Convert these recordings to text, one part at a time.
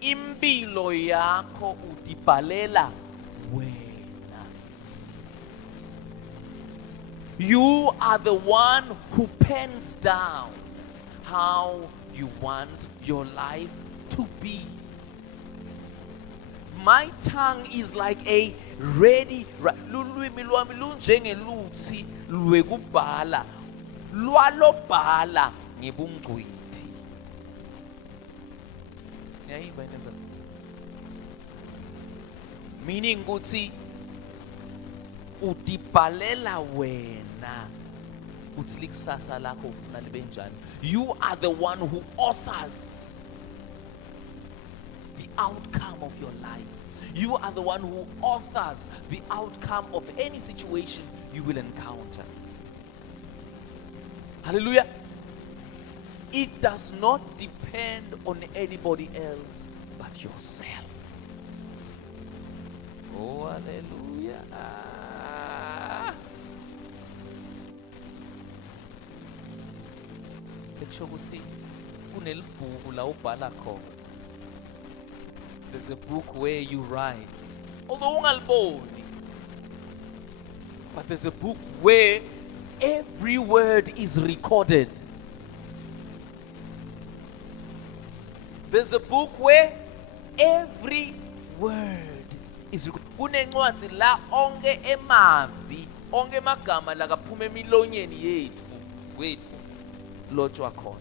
impilo yakho utibhalela wena. You are the one who pens down how you want your life to be. My tongue is like a ready, lulwimi lwami lunjengeluthi lwekubhala lwalobhala ngebungcwithi. Ngiyayiva inenza. Meaning ukuthi utibhalela wena uthi likusasa lakho ufuna libe njani. You are the one who authors the outcome of your life. You are the one who authors the outcome of any situation you will encounter. Hallelujah. It does not depend on anybody else but yourself. Oh, hallelujah. Lekusho ukuthi kunelibhuku la ubhala khona. There's a book where you write. Although ungaliboni, but there's a book where every word is recorded. There's a book where every word is recorded. Kunencwadi la onke emavi, onke magama la kaphuma emilonyeni yethu lotshwa khona.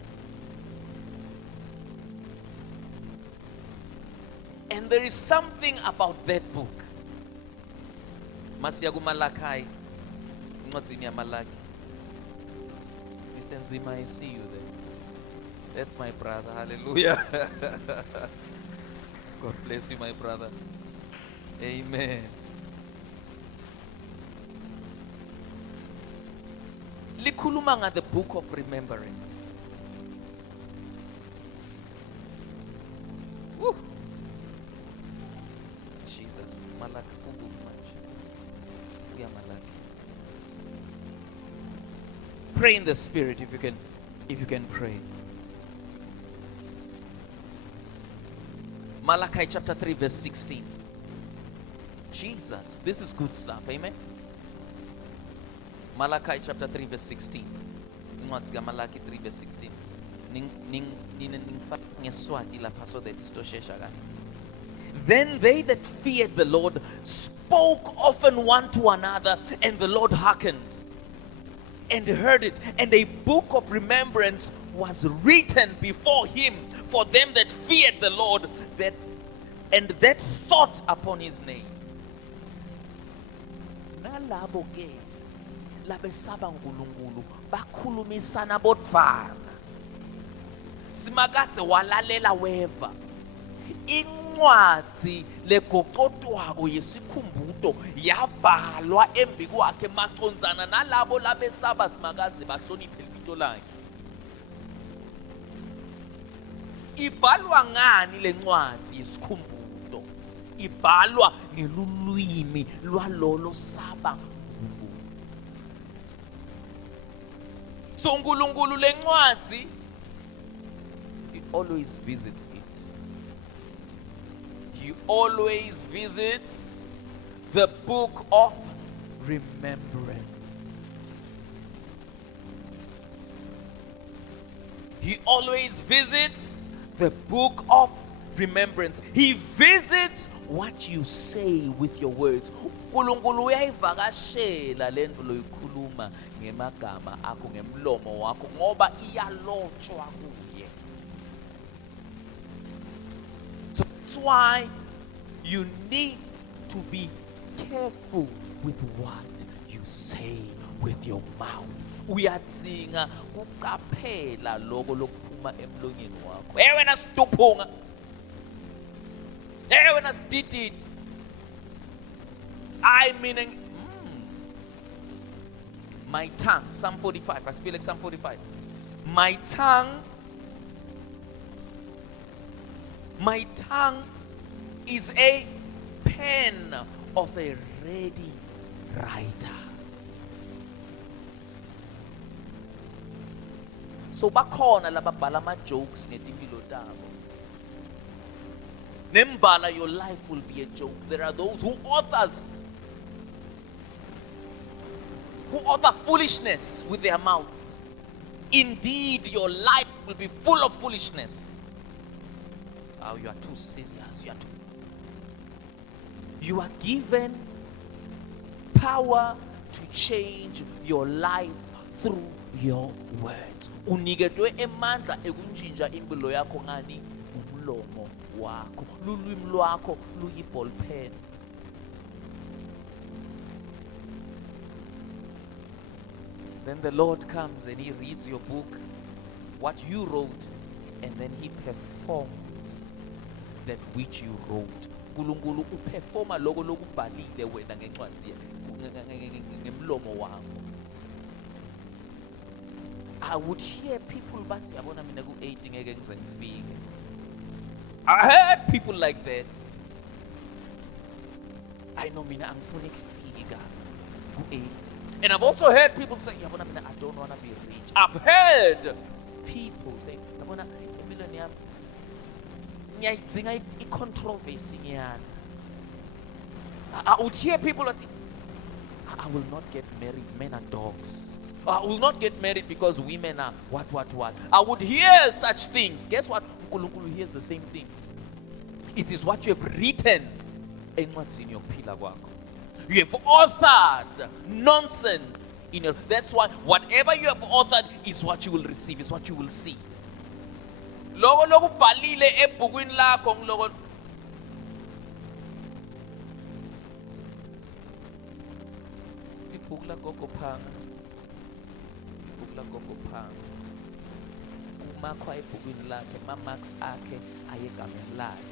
And there is something about that book. Masiya kuMalachi, incwadi ya Malaki. Mr. Nzima, I see you there. That's my brother. Hallelujah. God bless you, my brother. Amen. Likhuluma nga the book of remembrance. Woo. Jesus, Malaki kubu manje. We are Malaki. Pray in the spirit if you can pray. Malachi chapter 3 verse 16. Jesus, this is good stuff. Amen. Malachi chapter 3 verse 16. Malachi 3 verse 16. Then they that feared the Lord spoke often one to another, and the Lord hearkened and heard it, and a book of remembrance was written before him for them that feared the Lord, that thought upon his name. Nalabo ke labesaba uNkulunkulu bakhulumisana bodvana. Simakatse walalela weva. Incwadi legoqotwako yesikhumbuzo yabhalwa embi kwakhe macondzana nalabo labesaba simakatse bahloniphe libito lakhe. Ibhalwa ngani lencwadi yesikhumbuzo? Ibhalwa ngelulwimi lwalolo saba uNkulunkulu. So uNkulunkulu lencwadi he always visits it. He always visits the book of remembrance. He always visits the book of remembrance. He visits what you say with your words. uNkulunkulu uyayivakashela lento loyikhuluma ngemagama akho ngemlomo wakho ngoba iyalotshwa kuye. So that's why you need to be careful with what you say with your mouth. Uyadzinga kucaphela lokho lokuphuma emlonyeni wakho. Hey wena siduphunga. Hey wena sidididi. I meaning my tongue, Psalm 45. I feel like Psalm 45. My tongue is a pen of a ready writer. So bakhona lababhala ama jokes ngetimilo tabo. Nembala, your life will be a joke. There are those who author foolishness with their mouths. Indeed, your life will be full of foolishness. Oh, you are too serious. You are given power to change your life through your words. Unigetwe emandla ekunjinja impilo yakho ngani umlomo wakho. Lulwimi lwakho luyi-ball pen. Then the Lord comes and He reads your book, what you wrote, and then He performs that which you wrote. uNkulunkulu uperforma lokho lokubhalile wena ngencwadi ngemlomo wakho. I would hear people bathi yabona mina ku-8 ngeke ngize ngifike. I heard people like that. I know mina angifuni kufika ku-8. And I've also heard people say yabona mina I don't want to be rich. I've heard people say yabona empilweni yami ngiyayidzinga i-controversy ngiyana. I would hear people that I will not get married, men are dogs. I will not get married because women are what. I would hear such things. Guess what? uNkulunkulu hears the same thing. It is what you have written and what's in your pillar work. You have authored nonsense in your. That's why whatever you have authored is what you will receive, is what you will see. Loko lokubhalile ebhukwini lakho ngiloko ibhuku lagogo phanga. Ibhuku lagogo phanga. Kumakhwa ebhukwini lakhe ama-marks akhe ayegameni lakhe.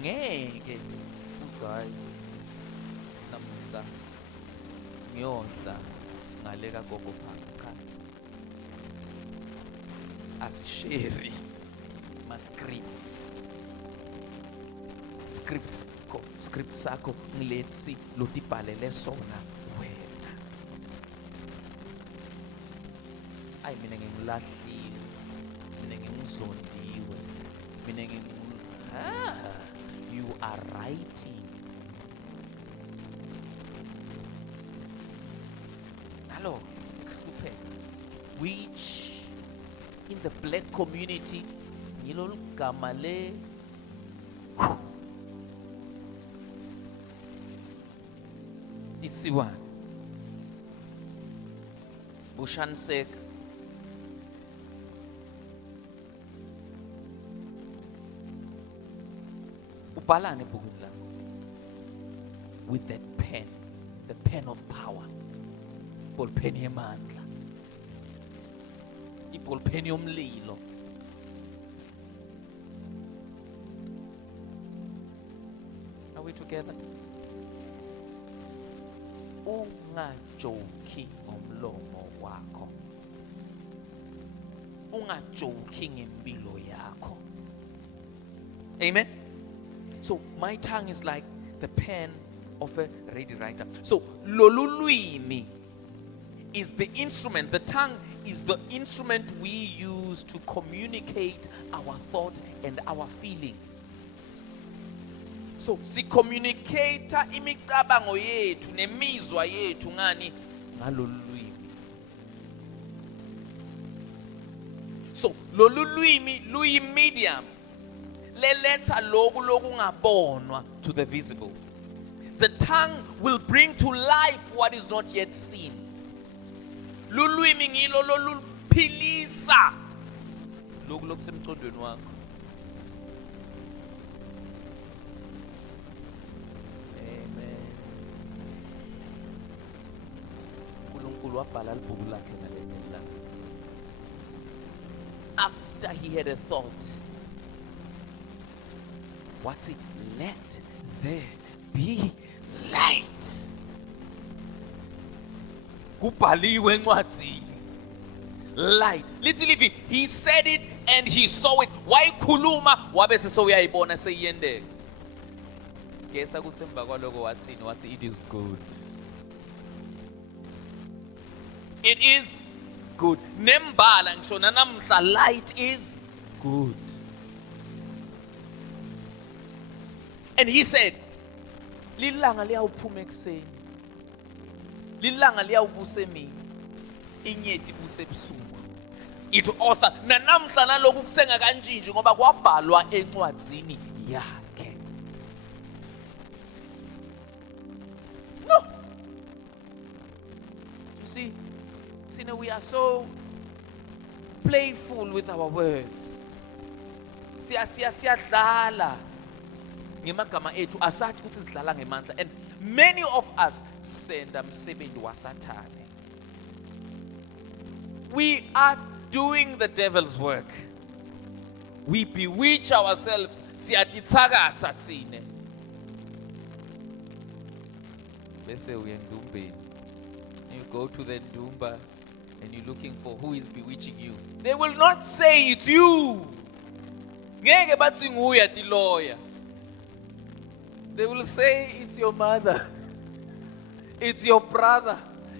Ngeke uthi hayi namuhla ngiyodla ngale kagogo phanga. Cha. Asisheri ma-scripts sakho ngilethi lotibhalele sona wena. Ayi mina ngingulahlile, mina ngingizondiwe, mina you are writing. Hello, which in the black community ngilo gama le Siswati Bushansek ubhalane ebhukwini lakho with that pen, the pen of power, ball pen yemandla, iball pen yomlilo. Are we together? Ungajoki ngomlomo wakho. Ungajoki ngempilo yakho. Amen. So my tongue is like the pen of a ready writer. So lolulwimi is the instrument. The tongue is the instrument we use to communicate our thoughts and our feelings. So si communicate imicabango yethu nemizwa yethu ngani ngalolulwimi. So lolulwimi luyi medium leletha lokhu lokungabonwa to the visible. The tongue will bring to life what is not yet seen. Lulwimi ngilo loluphilisa lokhu lokusemqondweni wakho. After he had a thought, what's it? Let there be light. Kubhaliwe encwadini. Light. Literally, he said it and he saw it. Why khuluma wabe sesowuyayibona seyiyendeka. Guess ukuthi emva kwaloko wathi it is good. It is good. Nembala ngisho nanamhla light is good. And he said, lilanga liyawuphuma ekuseni, lilanga liyawubusa emini, inyeti ibuse ebusuku. It author nanamhla naloku kusengakanjinji ngoba kwabhalwa encwadzini yakhe. No. You see, we are so playful with our words. Siyadlala ngemagama ethu asathi ukuthi sidlala ngemandla, and many of us senda msebenzi wasathane. We are doing the devil's work. We bewitch ourselves. Siyatitsakatsa tsine. Bese uya ndumbeni. You go to the ndumba and you're looking for who is bewitching you. They will not say it's you. Ngeke bathi nguye ati lawyer. They will say it's your mother. It's your brother.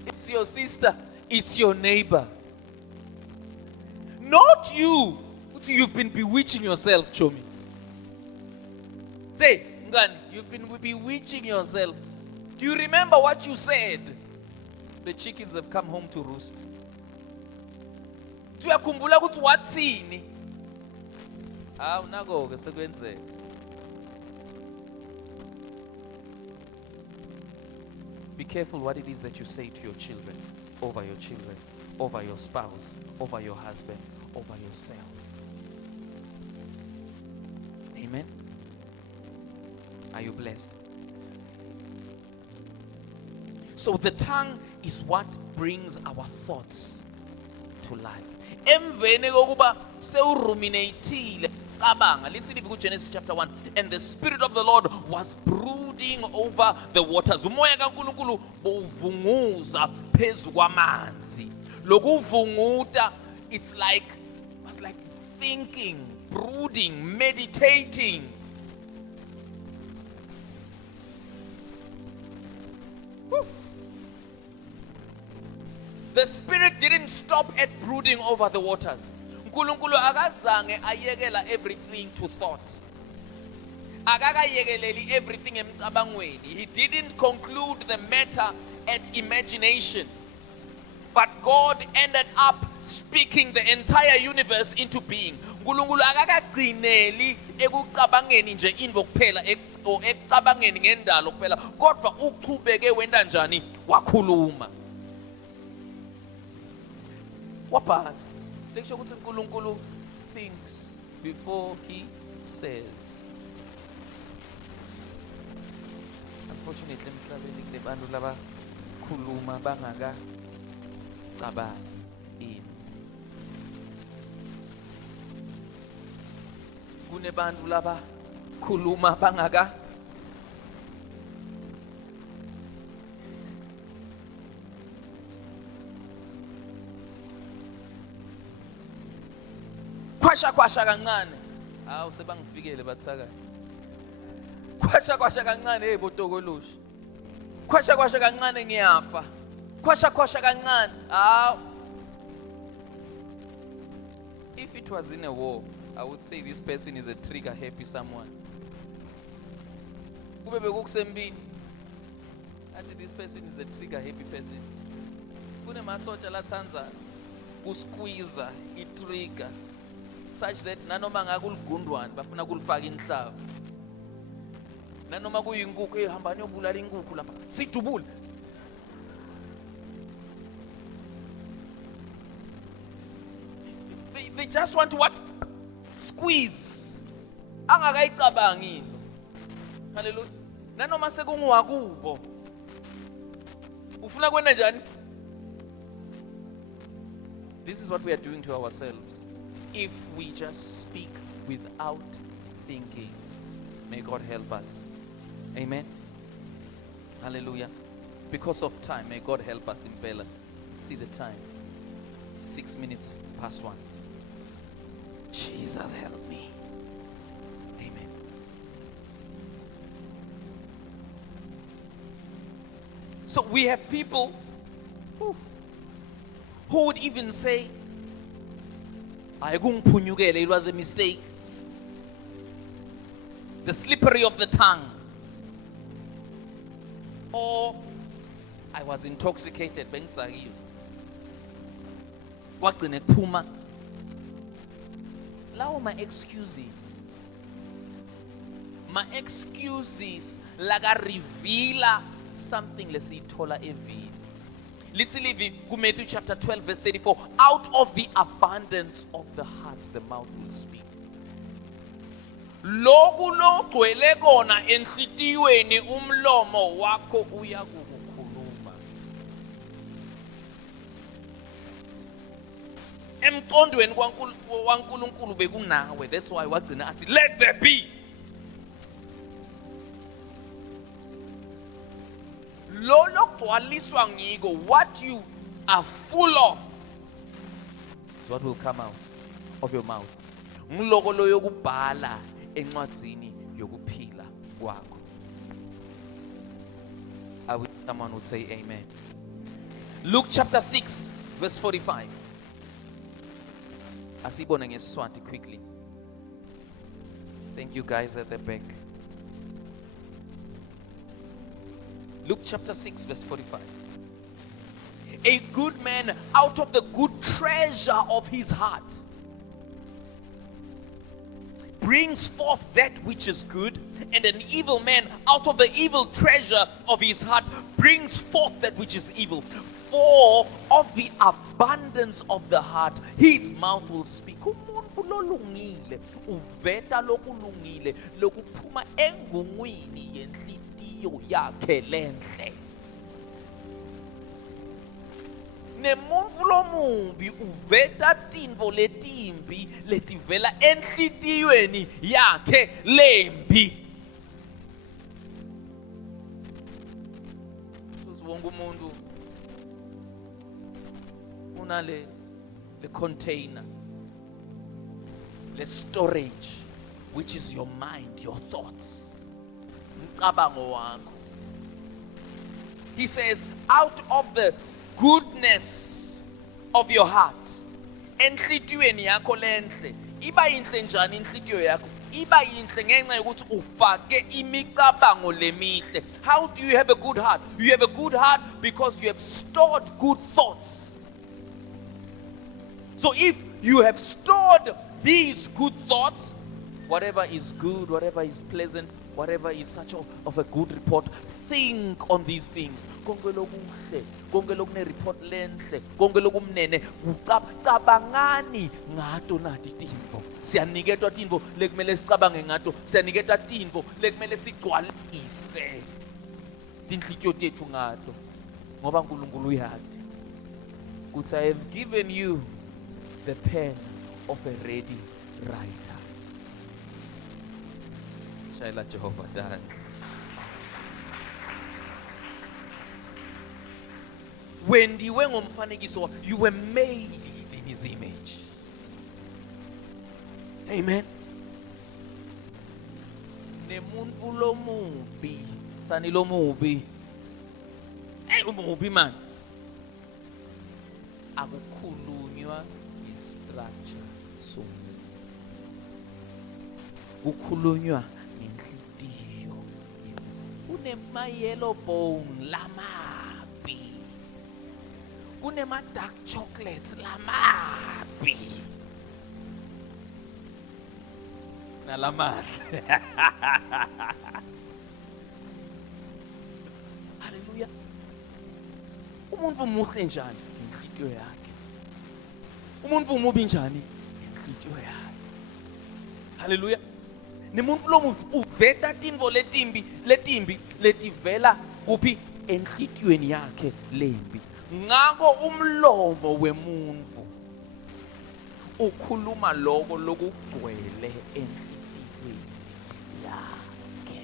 It's your sister. It's your neighbor. Not you. You've been bewitching yourself, Chomi. Say, Ngani, you've been bewitching yourself. Do you remember what you said? The chickens have come home to roost. Tuyakhumbula ukuthi wathini? Nako-ke sekwenzeka. Be careful what it is that you say to your children, over your spouse, over your husband, over yourself. Amen. Are you blessed? So the tongue is what brings our thoughts to life. Emveni kokuba sewuruminateile cabanga, lithi ku Genesis chapter 1, and the Spirit of the Lord was brooding over the waters. Umoya kaNkulunkulu bowuvunguza phezu kwamanzi. Lokuvunguta, it's like thinking, brooding, meditating. Woo. The Spirit didn't stop at brooding over the waters. Nkulunkulu akazange ayekela everything to thought. Akakayekeleli everything emcabangweni. He didn't conclude the matter at imagination. But God ended up speaking the entire universe into being. Nkulunkulu akakagcineli ekucabangeni nje into kuphela ekucabangeni ngendalo kuphela, kodwa uchubeke wenda njani wakhuluma. Wabhala. Lekusho ukuthi uNkulunkulu thinks before he says. Unfortunately emhlabeni kunebantu laba khuluma bangaka cabangi. Kunebantu laba khuluma bangaka kwasha kancane. Hawu sebangifikele bathakathi. Kwasha kancane hey botokoloshi. Kwasha kancane ngiyafa. Kwasha kancane. Hawu. If it was in a war, I would say this person is a trigger happy someone. Kube bekukusembini. And this person is a trigger happy person. Kune masotsha lathanza usqueeze I-trigger such that nanoma ngakuligundwane bafuna kulifaka inhlavu. Nanoma kuyinkukhu ehamba niyobulala inkukhu lapha. Sidubule. They just want to what? Squeeze. Angakayicabangi into. Hallelujah. Nanoma sekungiwakubo. Ufuna kwenda njani? This is what we are doing to ourselves. If we just speak without thinking. May God help us. Amen. Hallelujah. Because of time, may God help us in Bella. See the time. 6 minutes past 1. Jesus help me. Amen. So we have people who would even say, it was a mistake. the slippery of the tongue, or I was intoxicated, bengitsakile. Kwagcine kuphuma lawo my excuses laka reveala something lesiyithola evini. Lithi livi ku Matthew chapter 12 verse 34, out of the abundance of the heart the mouth will speak. Loku logcwele kona enhlitiyweni umlomo wakho uyakukhuluma. Emqondweni kwaNkulunkulu bekunawe, that's why wagcina athi let there be. Lo lokugcwaliswa ngiko, what you are full of is what will come out of your mouth. Ngiloko lo yokubhala encwadzini yokuphila kwakho. I wish someone would say amen. Luke chapter 6 verse 45. Asibone ngeSiswati quickly. Thank you guys at the back. Luke chapter 6 verse 45. A good man out of the good treasure of his heart brings forth that which is good, and an evil man out of the evil treasure of his heart brings forth that which is evil. For of the abundance of the heart his mouth will speak. Umuntu lolungile uveta lokulungile lokuphuma engungwini yenhlitiyo yakhe lenhle. Nemuntu lomubi uveta tintfo letimbi letivela enhlitiyweni yakhe lembi. Wonke umuntu unale le container, le storage, which is your mind, your thoughts, mcabango wakho. He says, out of the goodness of your heart, enhlitiyweni yakho lenhle. Iba yinhle njani inhlitiyo yakho? Iba yinhle ngenxa yokuthi ufake imicabango lemihle. How do you have a good heart? You have a good heart because you have stored good thoughts. So if you have stored these good thoughts, whatever is good, whatever is pleasant, whatever is such of a good report, think on these things. Konke lokuhle, konke lokune report lenhle, konke lokumnene, ucabangani ngato nati tintfo. Siyaniketwa tintfo lekumele sicabange ngato, siyaniketwa tintfo lekumele sigcwalise tinhlitiyo tethu ngato. Ngoba uNkulunkulu uyathi ukuthi I have given you the pen of a ready writer. Shayla Jehovah dad. Wendiwe ngomfanekiso, you were made in his image. Amen. Nemuntu lomubi, sani lomubi. Umubi man. Akukhulunywa istructure somuntu. Kukhulunywa ngenhlitiyo. Kunema yellow bone lamabi. Kunema dark chocolates lamabi. Nalamahle. Hallelujah. Umuntu muhle njani inhlitiyo yakhe. Umuntu mubi njani inhlitiyo yakhe. Hallelujah. Nemuntu lomubi uveta tintfo letimbi letivela kuphi enhlitiyweni yakhe lembi. Ngako umlomo wemuntu ukhuluma lokho lokugcwele enhlitiyweni yakhe.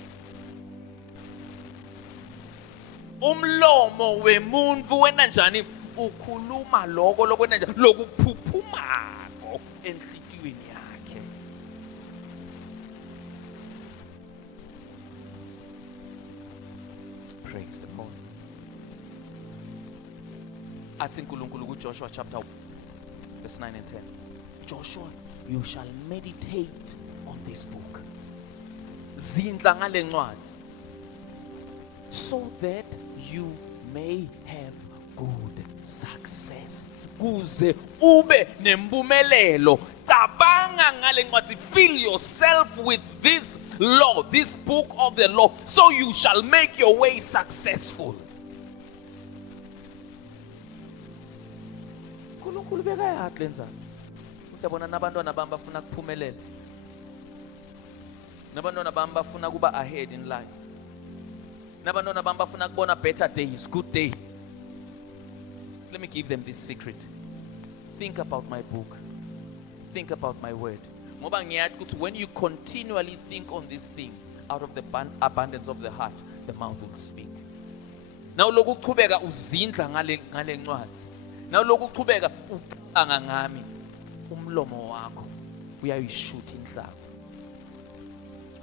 Umlomo wemuntu wena njani ukhuluma lokho lokwena njani lokuphuphumako enhlitiyweni yakhe. Praise the Lord. Athi uNkulunkulu kuJoshua chapter 1 verse 9 and 10. Joshua, you shall meditate on this book zindla ngale ncwadi, so that you may have good success. Kuze ube nempumelelo. Cabanga ngale ncwadi. Fill yourself with this law, this book of the law, so you shall make your way successful. uNkulunkulu bekayaphi lenzani? Usiyabona nabantwana bami bafuna kuphumelela. Nabantwana bami bafuna kuba ahead in life. Nabantwana bami bafuna kubona better days, good day. Let me give them this secret. Think about my book. Think about my word. Ngoba ngiyathi ukuthi when you continually think on this thing, out of the abundance of the heart, the mouth will speak. Now lokhu uchubeka uzindla ngale ncwadi. Now lokhu uchubeka ucanga ngami, umlomo wakho uyayishuta inhlavu.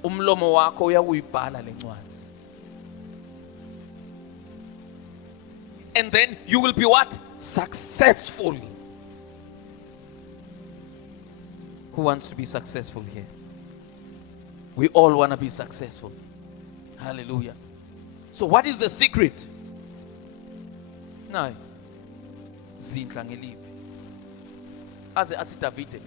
Umlomo wakho uyakuyibhala le ncwadi. And then you will be what? Successful. Who wants to be successful here? We all want to be successful. Hallelujah. So what is the secret? No. Zindla ngelivi. Aze athi Davide,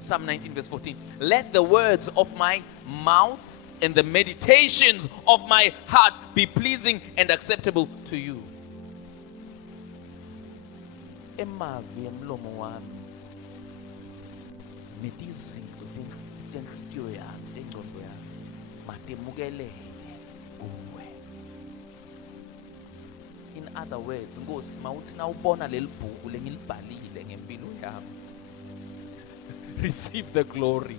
Psalm 19 verse 14. Let the words of my mouth and the meditations of my heart be pleasing and acceptable to you. Emavi emlomo wami netizinto tenhliziyo yami tengqondo yami matemukeleke kuwe. In other words, Nkosi mawuthi na ubona leli bhuku lengilibhalile ngempilo yami, receive the glory.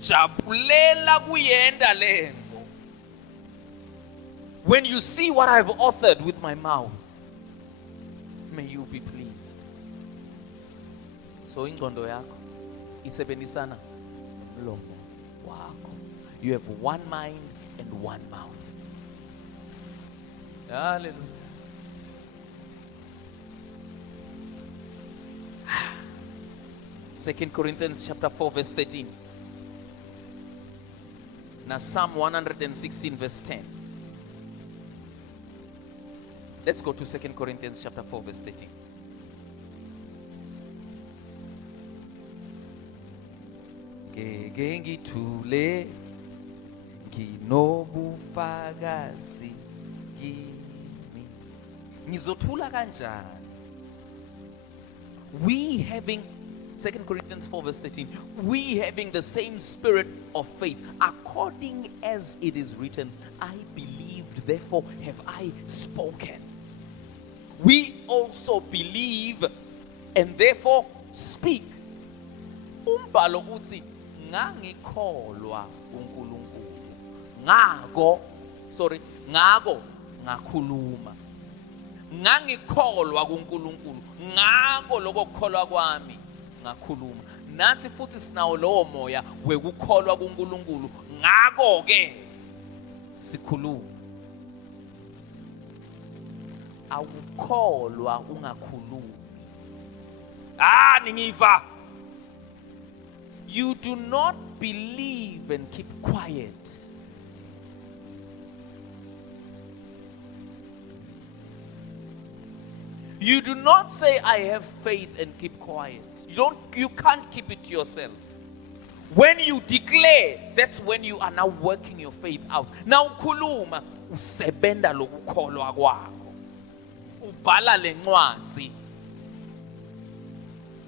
Jabulela kuyenda lento. When you see what I've authored with my mouth, may you be pleased. So ingqondo yakho isebenzisana nomlomo wakho. You have one mind and one mouth. Hallelujah. 2 Corinthians chapter 4 verse 13. Now Psalm 116 verse 10. Let's go to 2 Corinthians chapter 4 verse 13. Ngeke ngithule nginobufakazi kimi. Ngizothula kanjani? We having 2 Corinthians 4 verse 13, we having the same spirit of faith, according as it is written, I believed, therefore have I spoken. We also believe and therefore speak. Umbhalo uthi ngangikholwa uNkulunkulu. Ngako ngakhuluma. Ngangikholwa kuNkulunkulu. Ngako lokho kukholwa kwami ngakhuluma. Nathi futhi sinawo lowo moya wekukholwa kuNkulunkulu. Ngako ke sikhuluma. Awukholwa ungakhulumi. Ningiva. You do not believe and keep quiet. You do not say I have faith and keep quiet. You can't keep it to yourself. When you declare, that's when you are now working your faith out. Now khuluma usebenda lokukholwa kwakho. Ubhala le ncwadi.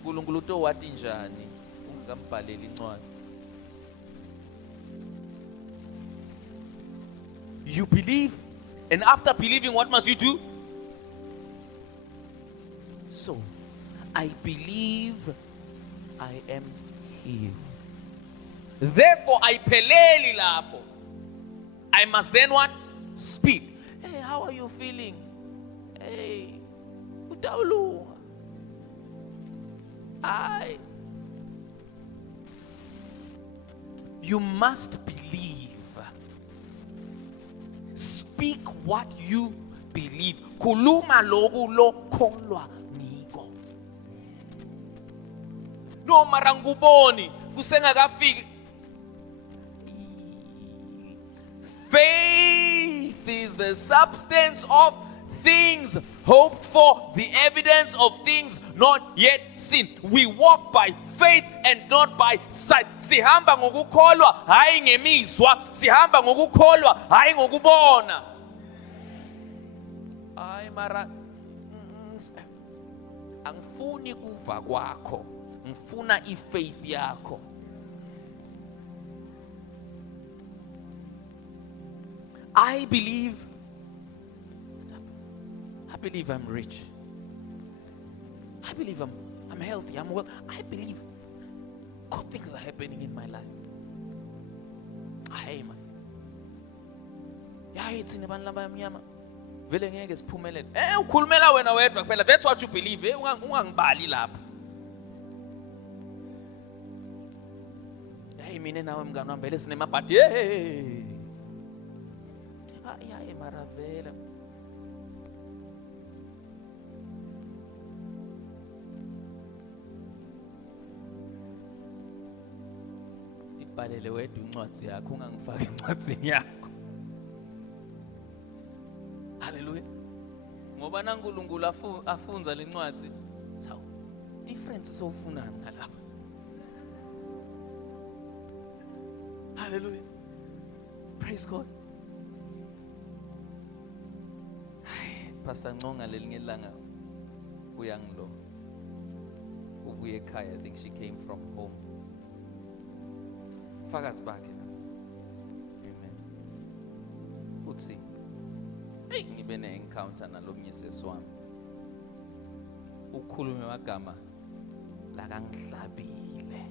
uNkulunkulu to wathi njani ungambhaleli incwadi. You believe, and after believing, what must you do? So, I believe I am healed. Therefore, I peleli lapho. I must then what? Speak. Hey, how are you feeling? Hey, utawulunga. You must believe. Speak what you believe. Kuluma loku lokholwa ngiko. No maranguboni kusengakafiki. Faith is the substance of things hoped for, the evidence of things not yet seen. We walk by faith and not by sight. Sihamba ngokukholwa hayi ngemizwa, sihamba ngokukholwa hayi ngokubona. Ay mara angifuni kuva kwakho, ngifuna ifaith yakho. I believe I'm rich. I believe I'm healthy, I'm well. I believe good things are happening in my life. Hey man. Ya yithi nabantu labamnyama. Vele ngeke siphumelele. Ukhulumela wena wedwa kuphela. That's what you believe. Ungangibali lapha. Hey mina nawe mngani wami vele sinemabhadi. Ay maravela. Balele wedwa incwadi yakho ungangifaki encwadini yakho. Hallelujah. Ngoba naNkulunkulu afunza lencwadi, saw difference sofunana ngalapha. Hallelujah. Praise God. Pastor Nconga lelinye ilanga uyangilo. Ubuye ekhaya, I think she came from home. Fakazi bakhe. Amen. Uthi ngibe ne-encounter nalomnye sesi wami. Ukhulume amagama la kangihlabile.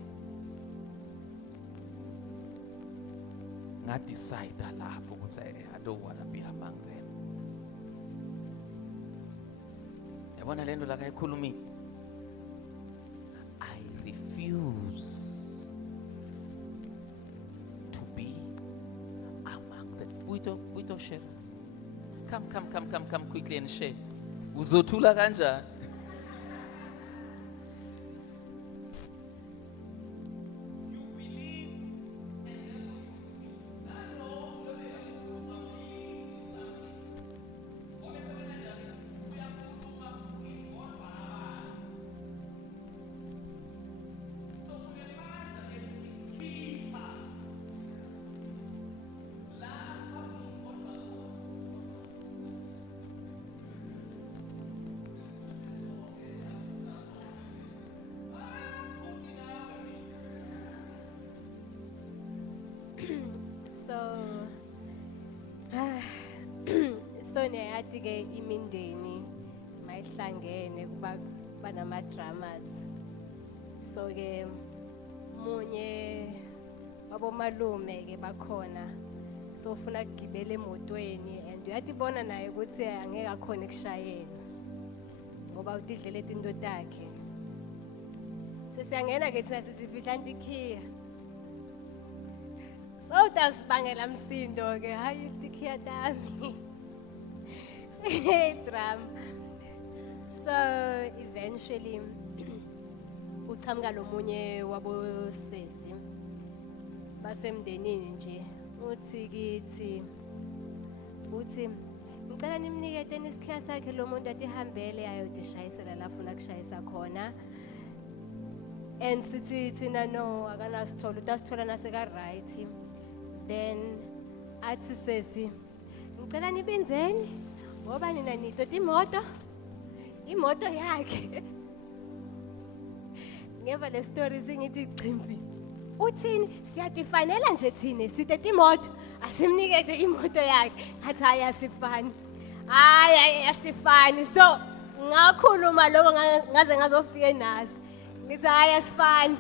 Ngadecide lapho ukuthi I don't want to be among them. Yabona lento la kayikhulumi. I refuse we don't share. Come quickly and share. Uzothula kanjani? You believe so niyati ke imindeni mayihlangene kuba banama dramas. So ke munye wabomalume ke bakhona, so ufuna kugibela emotweni and uyatibona naye ukuthi angeke akhona ukushayela ngoba utidlela izinto takhe. Sesiyangena ke thina sisifihla ikhiya. So dasibangela msindo ke hayi ikhiya tami. Drum. So eventually uchamuka lo munye wabosesi basemndenini nje uthi kithi uthi ngicela nimnikete isikhiya sakhe lo muntu atihambele ayodishayisela la ufuna kushayisa khona. And sithi thina no akanasithola utasithola naseka right. Then athi sesi ngicela nibinzeni ngoba nina nidota imoto yakhe. Ngeva le story singithi chimbi. Uthini siyadifanela nje thina sideta imoto asimnikeze imoto yakhe. Athi hayi asifani. Hayi asifani. So ngakhuluma lokho ngaze ngazofika nazi. Ngithi hayi asifani.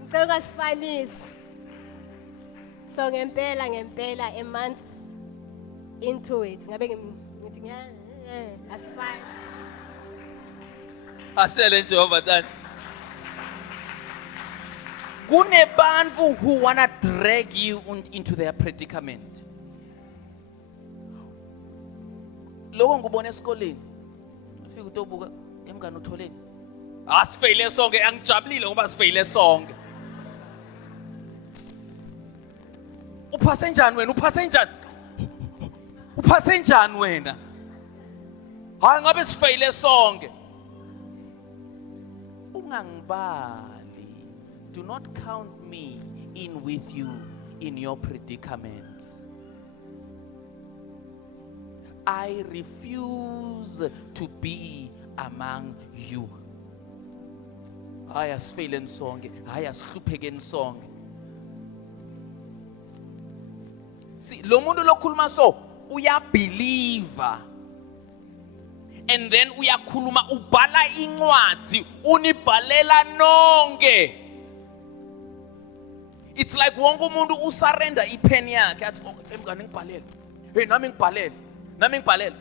Ngicela ukasifanisa. So ngempela a month into it ngabe ngithi asifani. Ashele Jehova tani. Kunebantu who wanna drag you into their predicament. Lokho ngubona esikoleni. Ufika utobuka emngani utholeni. Asifeyile sonke angijabulile ngoba sifeyile sonke. Uphase njani wena? Uphase njani? Uphase njani wena? Hayi ngabe sifeyile sonke. Ungangibali. Do not count me in with you in your predicaments. I refuse to be among you. Hayi asifeyile sonke, hayi asihluphekeni sonke. See, lo muntu lokhuluma so uyabelieve. And then uyakhuluma ubhala incwadi unibhalela nonke. It's like wonke umuntu usurrender ipen yakhe athi emngane ngibhalele. Hey nami ngibhalele. Nami ngibhalele.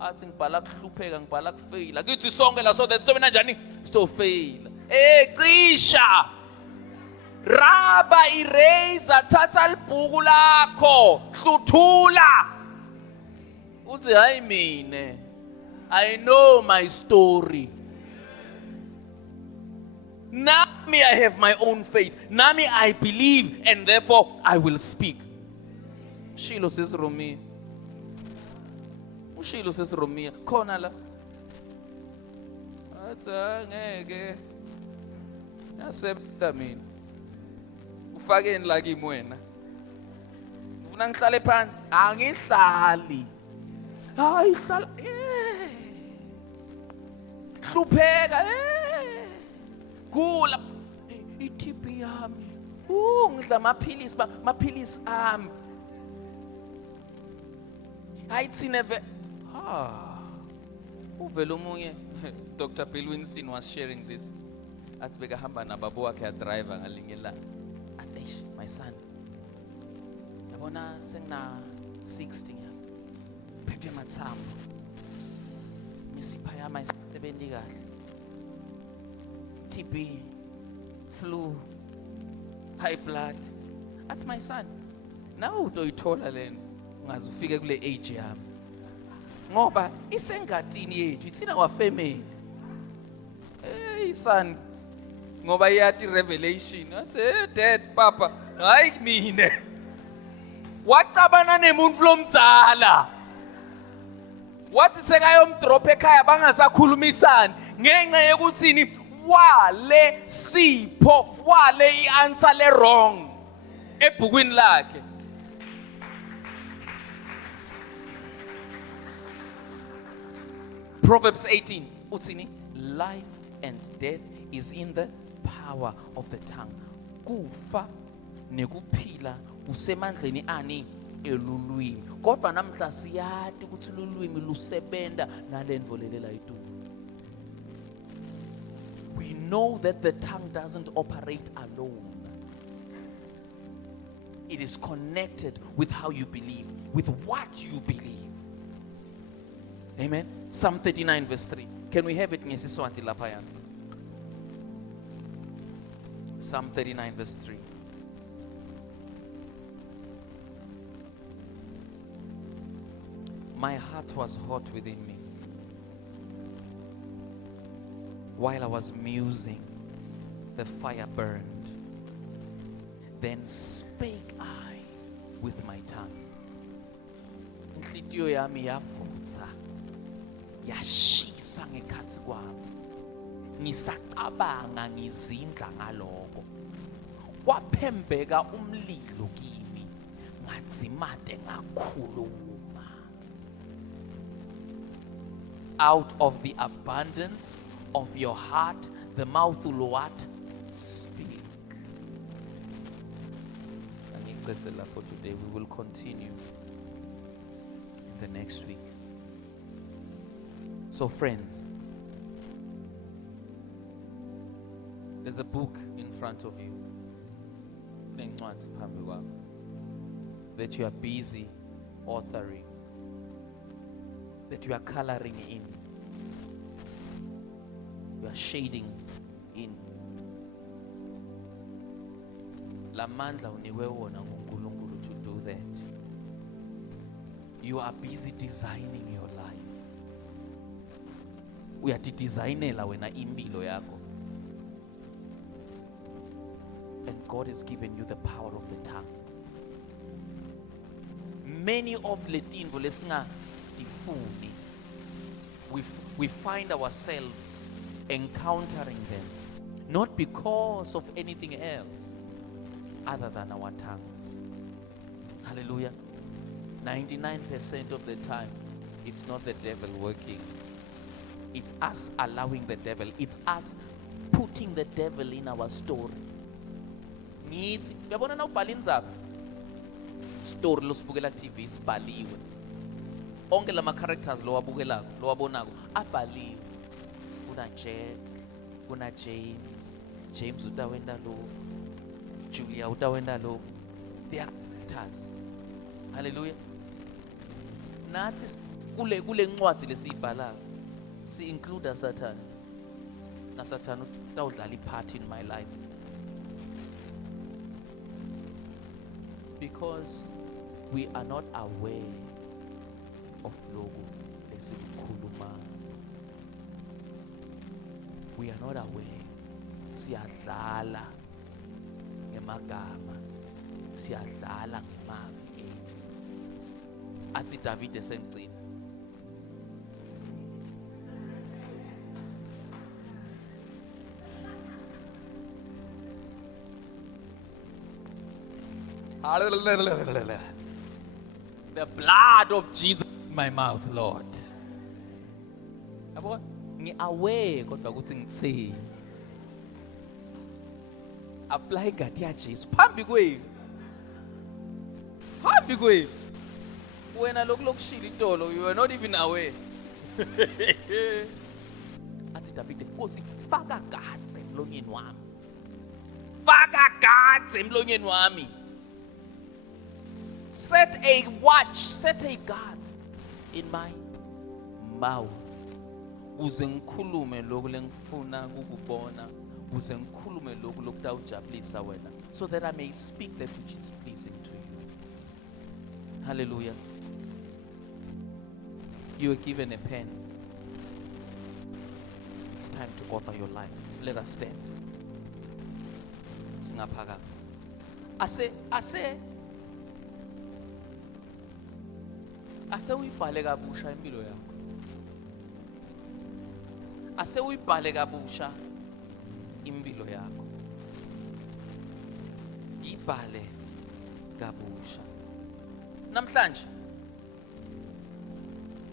Athi ngibhala kuhlupheka ngibhala kufaila. Kithi sonke la so that sobe kanjani? Sto fail. Cisha. Raba eraser thatha libhuku lakho. Hluthula. Uthi hayi mine. I know my story. Nami I have my own faith. Nami I believe and therefore I will speak. Shilo says Romia. Ushilo says Romia. Khona la. Athi ngeke. Yasebenta mina. Ufakeni la kimi wena. Ufuna ngihlale phansi? Angihlali. Hayi hlala. Hlupheka gula iTB yami ngidla amaphilisi ami hayithi neve uvela umunye Dr. Bill Winston was sharing this athi bekahamba nababo wakhe ya driver ngalinye la athi eish my son yabona sengina 60 phephe mathambo misipha yami isebenzi kahle TB flu high blood that's my son now utoyithola lena ungaze ufike kule age yami ngoba isengadini yethu ithina wa family hey son ngoba iyathi revelation athi hey dad papa hayi mine wacabana nemuntu lomdzala wathi sekayomdrop ekhaya bangasakhulumisani ngenxa yekuthini wale sipho wale ianswer le wrong ebhukwini lakhe. Proverbs 18 uthini life and death is in the power of the tongue. Kufa nekuphila kusemandleni ani elulwimi. Kodwa namhla siyati ukuthi ululwimi lusebenta nalendvolelela itu. We know that the tongue doesn't operate alone. It is connected with how you believe, with what you believe. Amen. Psalm 39 verse 3. Can we have it in Siswati lapayana? Psalm 39 verse 3. My heart was hot within me while I was musing, the fire burned. Then spake I with my tongue. Inhlitiyo yami yavutha, yashisa ngekhatsi kwami. Ngisacabanga ngizindla ngaloko. Kwaphembeka umlilo kimi, ngadzimate ngakhuluma. Out of the abundance of your heart, the mouth will what? Speak. For today, we will continue in the next week. So friends, there's a book in front of you that you are busy authoring, that you are coloring in, you are shading in. Lamandla uniwe wona nguNkulunkulu to do that. You are busy designing your life. Uyatidesignela wena impilo yakho. And God has given you the power of the tongue. many of letintfo lesingatifuni, we find ourselves encountering them not because of anything else other than our tongues. Hallelujah. 99% of the time, it's not the devil working. It's us allowing the devil. It's us putting the devil in our story. Needs. Uyabona na ubhala indzaba. Story losibukela TV sibhaliwe. Onke lama characters lowabukelako, lowabonako abhaliwe. Kuna Jack, kuna James. James utawenda lo. Julia utawenda lo. They are characters. Hallelujah. Nathi kule ncwadi lesiyibhalayo si include Satan. Na Satan utawudlala part in my life. Because we are not aware of logo lesikukhuluma. We are not aware. Siyadlala ngemagama. Siyadlala ngemavi ethu. Athi David esengcina. The blood of Jesus in my mouth, Lord. Yabona? Ngi-aware kodwa ukuthi ngithini. Apply igadi ya Jesu phambi kwenu. Phambi kwenu. Wena lokushila itolo, you are not even aware. Athi David, Nkosi, faka gadze emlonyeni wami. Faka gadze emlonyeni wami. Set a watch, set a guard in my mouth. Uze ngikhulume lokhu lengifuna ukubona. Uze ngikhulume lokhu lokutawujabulisa wena. So that I may speak that which is pleasing to you. Hallelujah. You are given a pen. It's time to author your life. Let us stand. Singaphaka. Ase uyibhale kabusha impilo yakho. Ase uyibhale kabusha impilo yakho. Ibhale kabusha. Namhlanje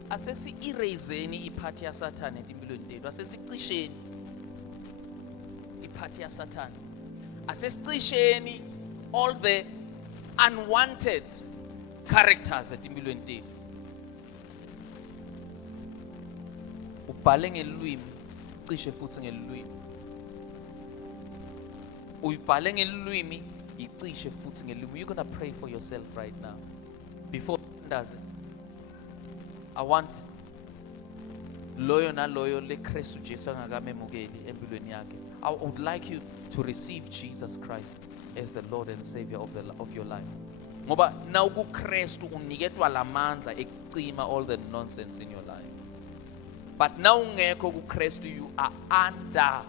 ase si-eraseni iphathi yaSathane empilweni tethu. Ase sicisheni iphathi yaSathane. Ase sicisheni all the unwanted characters empilweni tethu. Ubhale ngelilwimi, cishe futhi ngelilwimi. Uyibhale ngelilwimi, icishe futhi ngelilwimi. You're going to pray for yourself right now. Before does it. I want loyo na loyo le Kristu Jesu angakamemukeli empilweni yakhe. I would like you to receive Jesus Christ as the Lord and Savior of your life. Ngoba na uKristu uniketwa lamandla ekucima all the nonsense in your life. But now ungekho kuKristu, you are under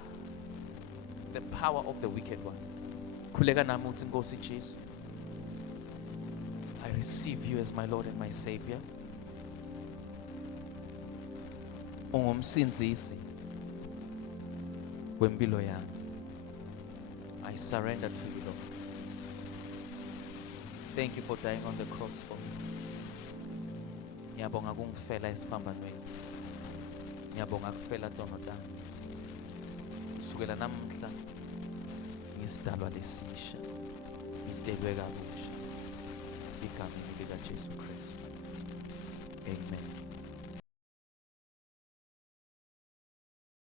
the power of the wicked one. Khuleka nami uthi Nkosi Jesu, I receive you as my Lord and my Savior. Ungumsindisi wempilo yami. I surrender to you, Lord. Thank you for dying on the cross for me. Ngiyabonga kungifela esiphambanweni. Ngiyabonga kufela tonodana. Kusukela namhla ngisidalwa lesisha. Ngidelwe kabusha. Igameni likaJesu Kristu. Amen.